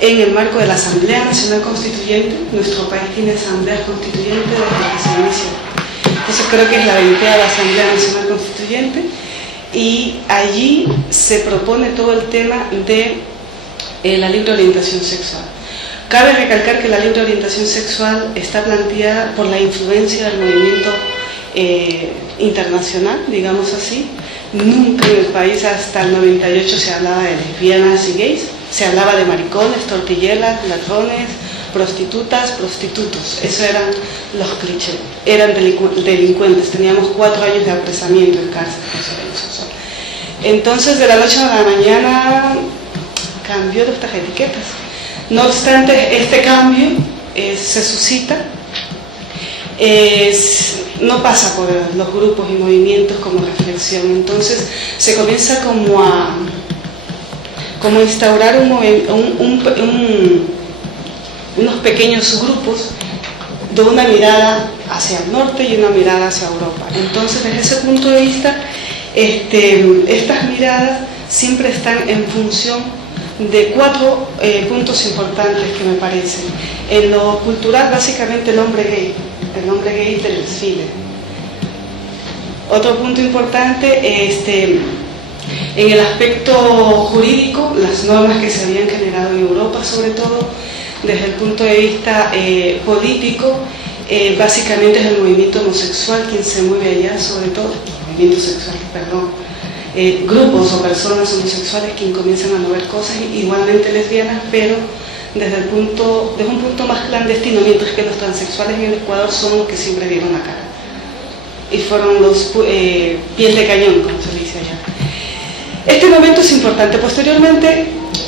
en el marco de la Asamblea Nacional Constituyente. Nuestro país tiene asambleas constituyentes desde que se inició. Entonces creo que es la 20ª Asamblea Nacional Constituyente, y allí se propone todo el tema de la libre orientación sexual. Cabe recalcar que la libre orientación sexual está planteada por la influencia del movimiento internacional, digamos así. Nunca en el país hasta el 98 se hablaba de lesbianas y gays, se hablaba de maricones, tortilleras, ladrones, prostitutas, prostitutos. Esos eran los clichés, eran delincuentes. Teníamos 4 años de apresamiento en cárcel por su abuso sexual. Entonces, de la noche a la mañana cambió de estas etiquetas. No obstante, este cambio se suscita, no pasa por los grupos y movimientos como reflexión. Entonces se comienza como a instaurar unos pequeños grupos de una mirada hacia el norte y una mirada hacia Europa. Entonces, desde ese punto de vista, estas miradas siempre están en función de 4 puntos importantes que me parecen. En lo cultural, básicamente el hombre gay del desfile. Otro punto importante, en el aspecto jurídico, las normas que se habían generado en Europa, sobre todo desde el punto de vista político, básicamente es el movimiento homosexual quien se mueve allá, sobre todo, grupos o personas homosexuales quien comienzan a mover cosas, igualmente lesbianas, pero desde un punto más clandestino, mientras que los transexuales en el Ecuador son los que siempre dieron la cara y fueron los piel de cañón, como se dice allá. Este momento es importante. Posteriormente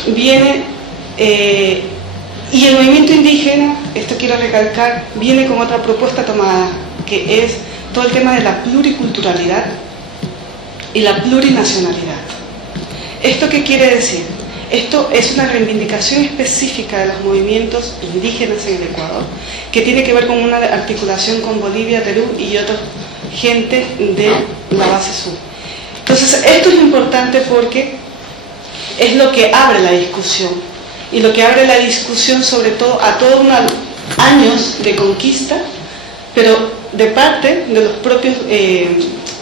viene y el movimiento indígena, esto quiero recalcar, viene con otra propuesta tomada, que es todo el tema de la pluriculturalidad y la plurinacionalidad. ¿Esto qué quiere decir? Esto es una reivindicación específica de los movimientos indígenas en el Ecuador, que tiene que ver con una articulación con Bolivia, Perú y otra gente de la base sur. Entonces, esto es importante porque es lo que abre la discusión, y lo que abre la discusión sobre todo a todos unos años de conquista, pero de parte de los propios,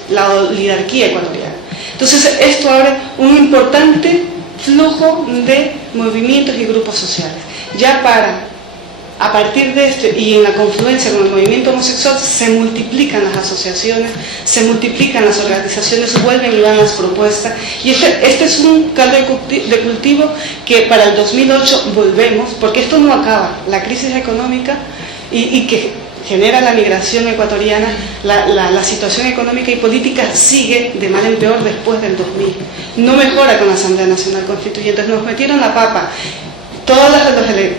la oligarquía ecuatoriana. Entonces, esto abre un importante flujo de movimientos y grupos sociales. Ya a partir de esto y en la confluencia con el movimiento homosexual, se multiplican las asociaciones, se multiplican las organizaciones, vuelven y van las propuestas, y este es un caldo de cultivo que para el 2008 volvemos, porque esto no acaba. La crisis económica y que genera la migración ecuatoriana, la situación económica y política sigue de mal en peor después del 2000. No mejora con la Asamblea Nacional Constituyente. Nos metieron la papa. Toda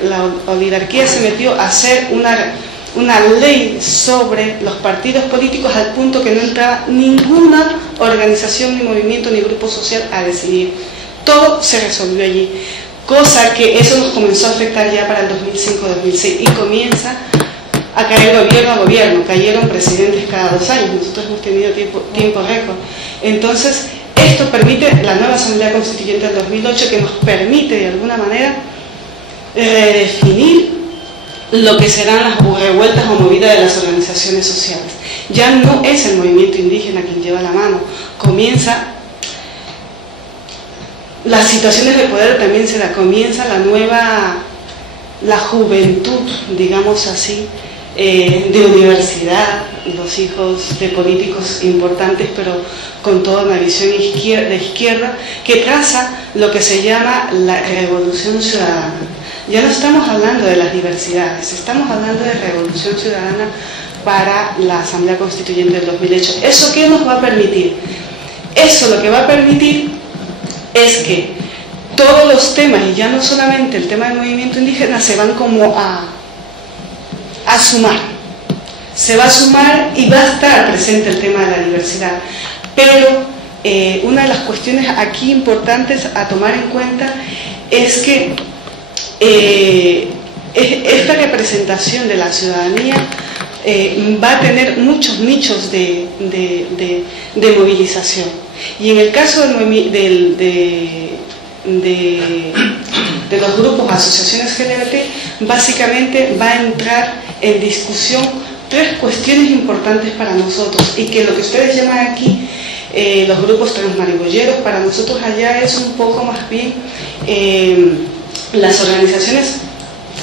la oligarquía se metió a hacer una ley sobre los partidos políticos, al punto que no entraba ninguna organización, ni movimiento, ni grupo social a decidir. Todo se resolvió allí. Cosa que eso nos comenzó a afectar ya para el 2005-2006 y comienza a caer gobierno a gobierno. Cayeron presidentes cada 2 años, nosotros hemos tenido tiempo récord. Entonces, esto permite la nueva Asamblea Constituyente del 2008, que nos permite de alguna manera redefinir lo que serán las revueltas o movidas de las organizaciones sociales. Ya no es el movimiento indígena quien lleva la mano, comienza las situaciones de poder, también comienza la juventud, digamos así, de universidad, los hijos de políticos importantes, pero con toda una visión de izquierda, que traza lo que se llama la revolución ciudadana. Ya no estamos hablando de las diversidades, estamos hablando de revolución ciudadana para la Asamblea Constituyente del 2008. ¿Eso qué nos va a permitir? Eso lo que va a permitir es que todos los temas, y ya no solamente el tema del movimiento indígena, se van como a sumar. Se va a sumar y va a estar presente el tema de la diversidad. Pero una de las cuestiones aquí importantes a tomar en cuenta es que esta representación de la ciudadanía va a tener muchos nichos de movilización. Y en el caso de los grupos, asociaciones LGBT, básicamente va a entrar en discusión tres cuestiones importantes para nosotros, y que lo que ustedes llaman aquí los grupos transmaribolleros, para nosotros allá es un poco más bien las organizaciones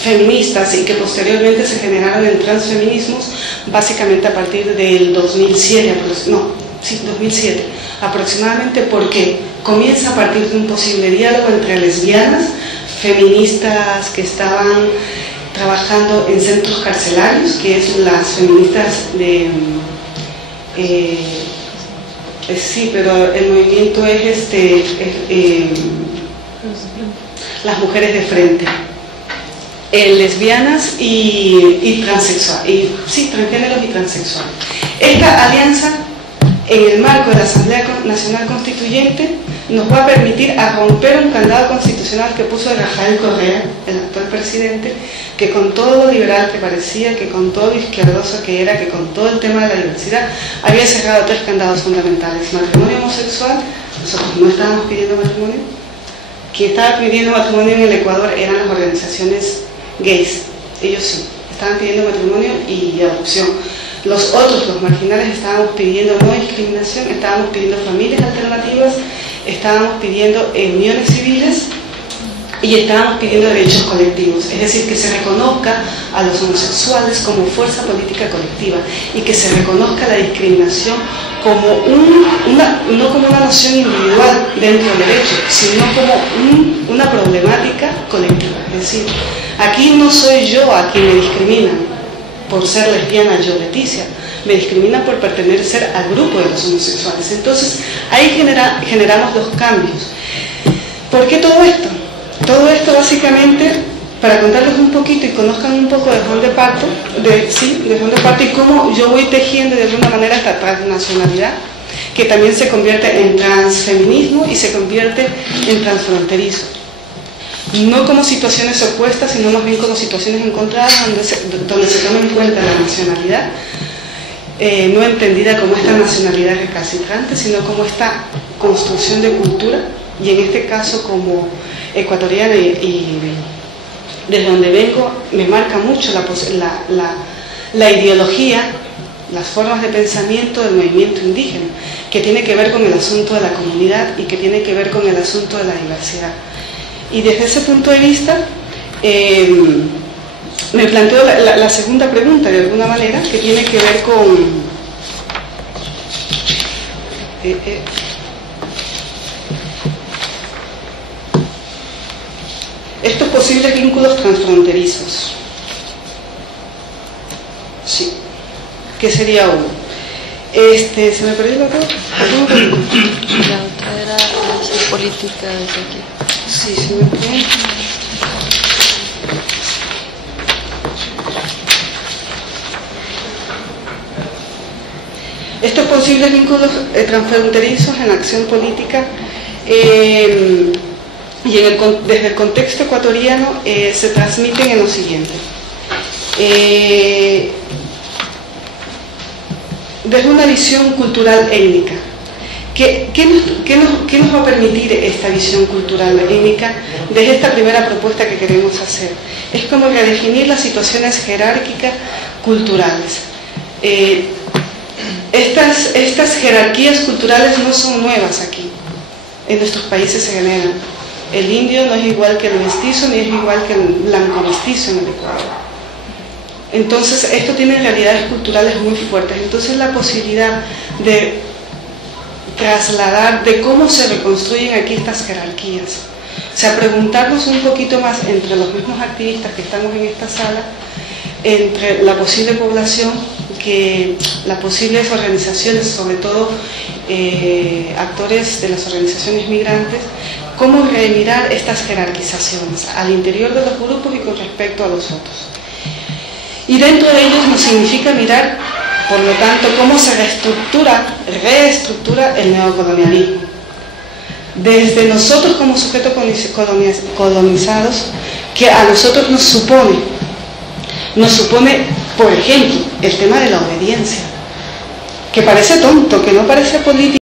feministas, y que posteriormente se generaron en transfeminismos, básicamente a partir del 2007 aproximadamente, porque comienza a partir de un posible diálogo entre lesbianas, feministas que estaban trabajando en centros carcelarios, que es las feministas de... sí, pero el movimiento es las mujeres de frente, lesbianas y transgéneros y transexuales. Esta alianza, en el marco de la Asamblea Nacional Constituyente, nos va a permitir a romper un candado constitucional que puso Rafael Correa, el actual presidente, que con todo lo liberal que parecía, que con todo lo izquierdoso que era, que con todo el tema de la diversidad, había cerrado tres candados fundamentales: matrimonio homosexual. Nosotros no estábamos pidiendo matrimonio. Quien estaba pidiendo matrimonio en el Ecuador eran las organizaciones gays, ellos sí, estaban pidiendo matrimonio y adopción. Los otros, los marginales, estábamos pidiendo no discriminación, estábamos pidiendo familias alternativas, estábamos pidiendo uniones civiles y estábamos pidiendo derechos colectivos, es decir, que se reconozca a los homosexuales como fuerza política colectiva y que se reconozca la discriminación como no como una noción individual dentro del derecho, sino como una problemática colectiva. Es decir, aquí no soy yo a quien me discriminan por ser lesbiana, yo Leticia, me discriminan por pertenecer al grupo de los homosexuales. Entonces ahí generamos los cambios. ¿Por qué todo esto? Todo esto básicamente para contarles un poquito y conozcan un poco de dónde parto, y cómo yo voy tejiendo de alguna manera esta transnacionalidad, que también se convierte en transfeminismo y se convierte en transfronterizo. No como situaciones opuestas, sino más bien como situaciones encontradas donde se toma en cuenta la nacionalidad, no entendida como esta nacionalidad recalcitrante, sino como esta construcción de cultura, y en este caso como ecuatoriana y desde donde vengo, me marca mucho la ideología, las formas de pensamiento del movimiento indígena, que tiene que ver con el asunto de la comunidad y que tiene que ver con el asunto de la diversidad. Y desde ese punto de vista, me planteo la segunda pregunta, de alguna manera, que tiene que ver con... estos posibles vínculos transfronterizos. Sí. ¿Qué sería uno? ¿Se me perdió la otra? La otra era la política desde aquí. Sí, se me perdió. Estos posibles vínculos transfronterizos en la acción política y desde el contexto ecuatoriano se transmiten en lo siguiente. Desde una visión cultural étnica. ¿Qué nos va a permitir esta visión cultural étnica desde esta primera propuesta que queremos hacer? Es como redefinir las situaciones jerárquicas culturales. Estas jerarquías culturales no son nuevas aquí. En nuestros países se generan. El indio no es igual que el mestizo, ni es igual que el blanco mestizo en el Ecuador. Entonces, esto tiene realidades culturales muy fuertes. Entonces, la posibilidad de trasladar, de cómo se reconstruyen aquí estas jerarquías. O sea, preguntarnos un poquito más entre los mismos activistas que estamos en esta sala, entre la posible población, que las posibles organizaciones, sobre todo actores de las organizaciones migrantes, cómo remirar estas jerarquizaciones al interior de los grupos y con respecto a los otros. Y dentro de ellos nos significa mirar, por lo tanto, cómo se reestructura el neocolonialismo. Desde nosotros como sujetos colonizados, que a nosotros nos supone, por ejemplo, el tema de la obediencia, que parece tonto, que no parece político,